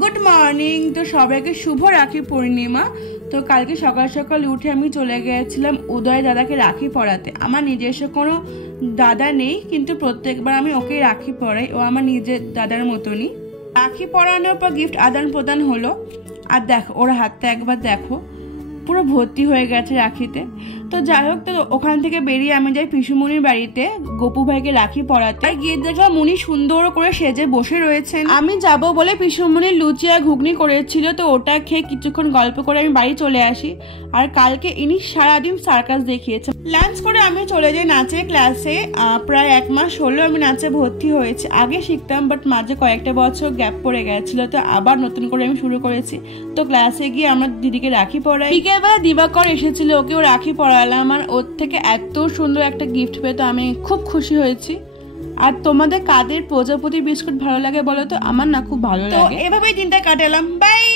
Good morning. তো সবাইকে শুভ রাখি পূর্ণিমা। তো কালকে সকাল সকাল উঠে আমি চলে গিয়েছিলাম উদয় দাদাকে রাখি পরাতে। আমার নিজস্ব কোনো দাদা নেই, কিন্তু প্রত্যেকবার আমি ওকে রাখি পরাই, ও আমার নিজের দাদার মতনই। রাখি পরানোর পর গিফট আদান প্রদান হলো। আর দেখো ওর হাতটা একবার দেখো, পুরো ভর্তি হয়ে গেছে রাখিতে। তো যাই হোক, তো ওখান থেকে বেরিয়ে আমি যাই পিসুমণির বাড়িতে গপু ভাইকে রাখি পরাতে। গিয়ে দেখলাম উনি সুন্দর করে সেজে বসে রয়েছেন। আমি যাব বলে পিসুমণির লুচি আর ঘুগনি করেছিল, তো ওটা খেয়ে কিছুক্ষণ গল্প করে আমি বাড়ি চলে আসি। আর কালকে ইনি সারাদিন সার্কাস দেখিয়েছে। লাঞ্চ করে আমি চলে যাই নাচের ক্লাসে। প্রায় 1 মাস হলো আমি নাচে ভর্তি হয়েছি। আগে শিখতাম, বাট মাঝে কয়েকটা বছর গ্যাপ পড়ে গেছিল, তো আবার নতুন করে আমি শুরু করেছি। তো ক্লাসে গিয়ে আমার দিদিকে রাখি পরাই। বিকেলবেলা দিবাকর এসেছিল, ওকেও রাখি পরালাম। আর ওর থেকে এত সুন্দর একটা গিফট পেয়ে তো আমি খুব খুশি হয়েছি। আর তোমাদের কাদের প্রজাপতি বিস্কুট ভালো লাগে বলো তো? আমার না খুব ভালো লাগে। তো এভাবেই দিনটা কাটালাম। বাই।